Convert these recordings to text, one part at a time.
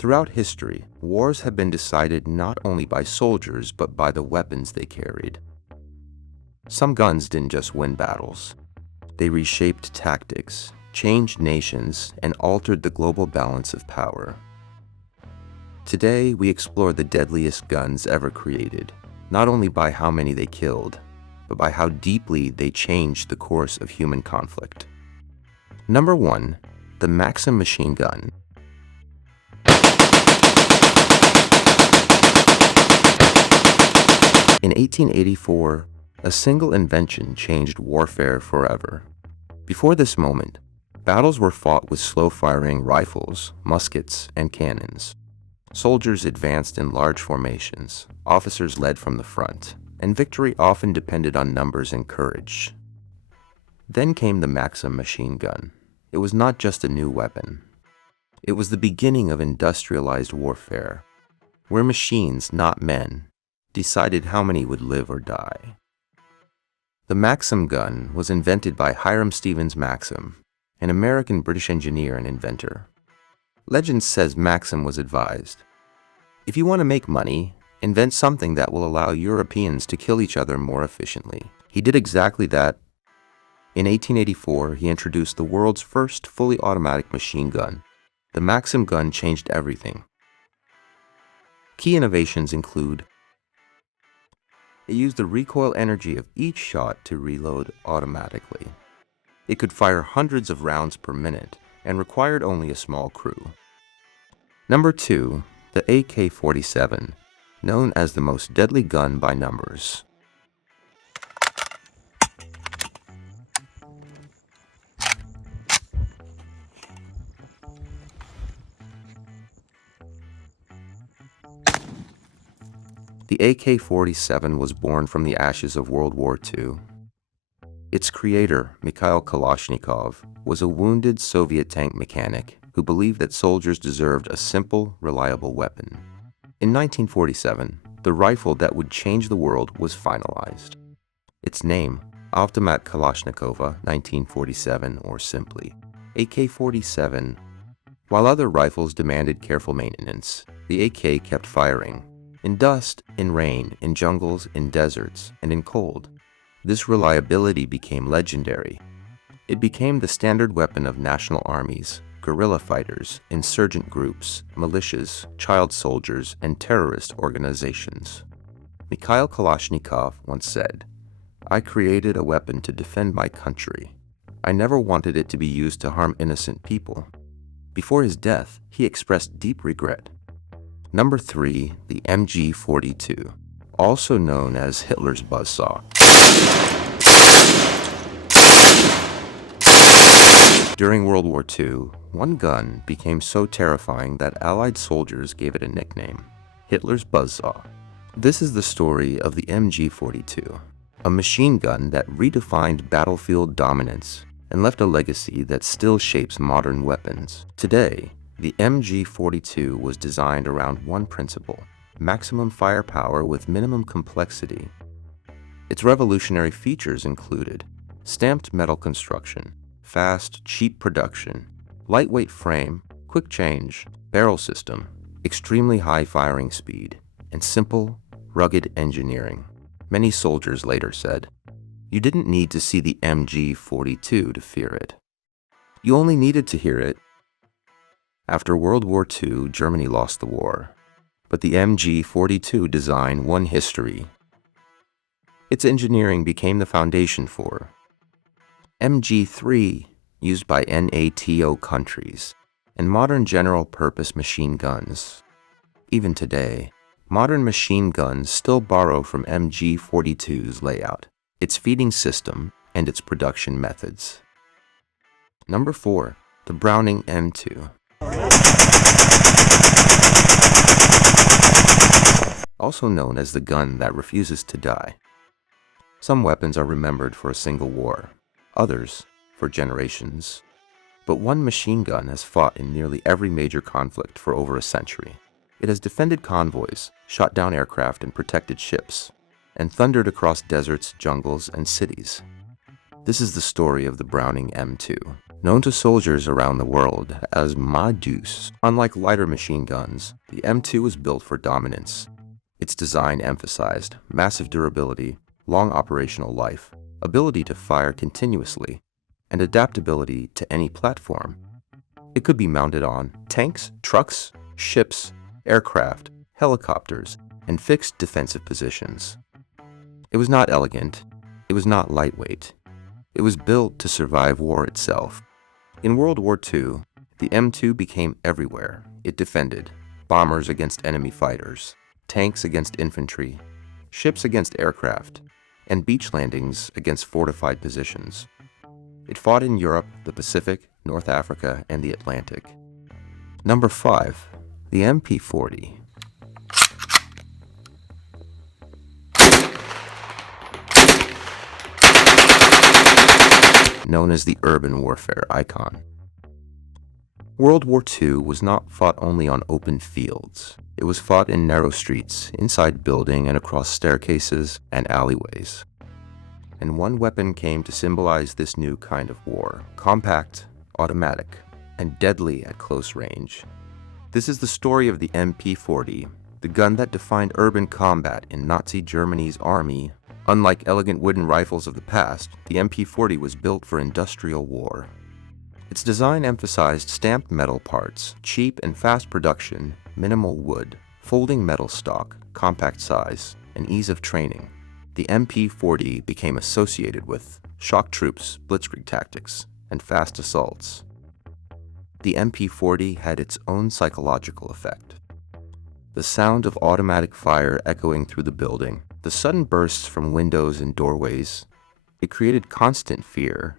Throughout history, wars have been decided not only by soldiers but by the weapons they carried. Some guns didn't just win battles. They reshaped tactics, changed nations, and altered the global balance of power. Today, we explore the deadliest guns ever created, not only by how many they killed, but by how deeply they changed the course of human conflict. Number 1. The Maxim machine gun. In 1884, a single invention changed warfare forever. Before this moment, battles were fought with slow-firing rifles, muskets, and cannons. Soldiers advanced in large formations, officers led from the front, and victory often depended on numbers and courage. Then came the Maxim machine gun. It was not just a new weapon. It was the beginning of industrialized warfare, where machines, not men, decided how many would live or die. The Maxim gun was invented by Hiram Stevens Maxim, an American-British engineer and inventor. Legend says Maxim was advised, "If you want to make money, invent something that will allow Europeans to kill each other more efficiently." He did exactly that. In 1884, he introduced the world's first fully automatic machine gun. The Maxim gun changed everything. Key innovations include: it used the recoil energy of each shot to reload automatically. It could fire hundreds of rounds per minute and required only a small crew. Number 2, the AK-47, known as the most deadly gun by numbers. The AK-47 was born from the ashes of World War II. Its creator, Mikhail Kalashnikov, was a wounded Soviet tank mechanic who believed that soldiers deserved a simple, reliable weapon. In 1947, the rifle that would change the world was finalized. Its name, Automat Kalashnikova 1947, or simply AK-47. While other rifles demanded careful maintenance, the AK kept firing. In dust, in rain, in jungles, in deserts, and in cold. This reliability became legendary. It became the standard weapon of national armies, guerrilla fighters, insurgent groups, militias, child soldiers, and terrorist organizations. Mikhail Kalashnikov once said, "I created a weapon to defend my country. I never wanted it to be used to harm innocent people." Before his death, he expressed deep regret. Number 3, the MG42, also known as Hitler's buzzsaw. During World War II, one gun became so terrifying that Allied soldiers gave it a nickname, Hitler's buzzsaw. This is the story of the MG42, a machine gun that redefined battlefield dominance and left a legacy that still shapes modern weapons. Today, the MG42 was designed around one principle: maximum firepower with minimum complexity. Its revolutionary features included stamped metal construction, fast, cheap production, lightweight frame, quick change, barrel system, extremely high firing speed, and simple, rugged engineering. Many soldiers later said, "You didn't need to see the MG42 to fear it. You only needed to hear it." After World War II, Germany lost the war, but the MG42 design won history. Its engineering became the foundation for MG3, used by NATO countries, and modern general-purpose machine guns. Even today, modern machine guns still borrow from MG42's layout, its feeding system, and its production methods. Number 4, the Browning M2. Also known as the gun that refuses to die. Some weapons are remembered for a single war, others for generations. But one machine gun has fought in nearly every major conflict for over a century. It has defended convoys, shot down aircraft and protected ships, and thundered across deserts, jungles, and cities. This is the story of the Browning M2. Known to soldiers around the world as Deuce, unlike lighter machine guns, the M2 was built for dominance. Its design emphasized massive durability, long operational life, ability to fire continuously, and adaptability to any platform. It could be mounted on tanks, trucks, ships, aircraft, helicopters, and fixed defensive positions. It was not elegant. It was not lightweight. It was built to survive war itself. In World War II, the M2 became everywhere. It defended bombers against enemy fighters, tanks against infantry, ships against aircraft, and beach landings against fortified positions. It fought in Europe, the Pacific, North Africa, and the Atlantic. Number 5. The MP40. Known as the urban warfare icon. World War II was not fought only on open fields. It was fought in narrow streets, inside buildings, and across staircases and alleyways. And one weapon came to symbolize this new kind of war: compact, automatic, and deadly at close range. This is the story of the MP40, the gun that defined urban combat in Nazi Germany's army. Unlike elegant wooden rifles of the past, the MP40 was built for industrial war. Its design emphasized stamped metal parts, cheap and fast production, minimal wood, folding metal stock, compact size, and ease of training. The MP40 became associated with shock troops, blitzkrieg tactics, and fast assaults. The MP40 had its own psychological effect. The sound of automatic fire echoing through the building, the sudden bursts from windows and doorways, it created constant fear.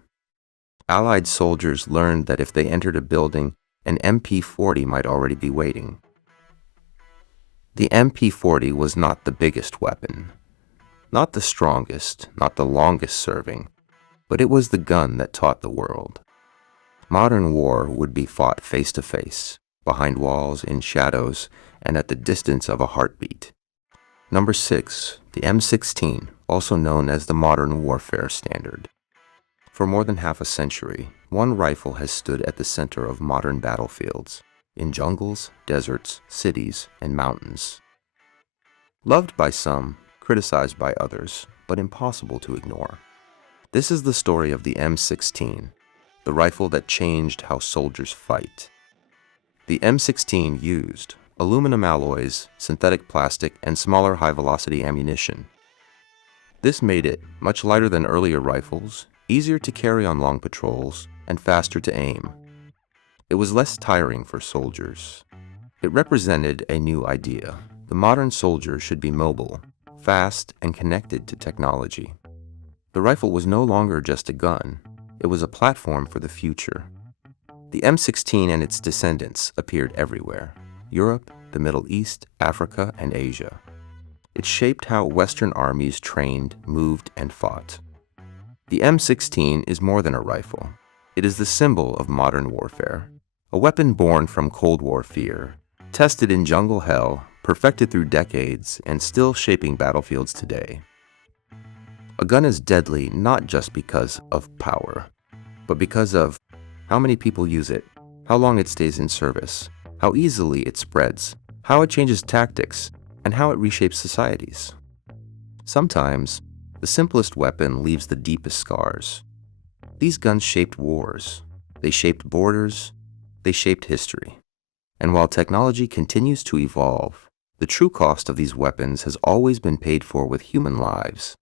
Allied soldiers learned that if they entered a building, an MP40 might already be waiting. The MP40 was not the biggest weapon, not the strongest, not the longest serving, but it was the gun that taught the world. Modern war would be fought face to face, behind walls, in shadows, and at the distance of a heartbeat. Number 6. The M16, also known as the modern warfare standard. For more than half a century, one rifle has stood at the center of modern battlefields, in jungles, deserts, cities, and mountains. Loved by some, criticized by others, but impossible to ignore. This is the story of the M16, the rifle that changed how soldiers fight. The M16 used aluminum alloys, synthetic plastic, and smaller high-velocity ammunition. This made it much lighter than earlier rifles, easier to carry on long patrols, and faster to aim. It was less tiring for soldiers. It represented a new idea. The modern soldier should be mobile, fast, and connected to technology. The rifle was no longer just a gun. It was a platform for the future. The M16 and its descendants appeared everywhere: Europe, the Middle East, Africa, and Asia. It shaped how Western armies trained, moved, and fought. The M16 is more than a rifle. It is the symbol of modern warfare, a weapon born from Cold War fear, tested in jungle hell, perfected through decades, and still shaping battlefields today. A gun is deadly not just because of power, but because of how many people use it, how long it stays in service, how easily it spreads, how it changes tactics, and how it reshapes societies. Sometimes, the simplest weapon leaves the deepest scars. These guns shaped wars. They shaped borders. They shaped history. And while technology continues to evolve, the true cost of these weapons has always been paid for with human lives.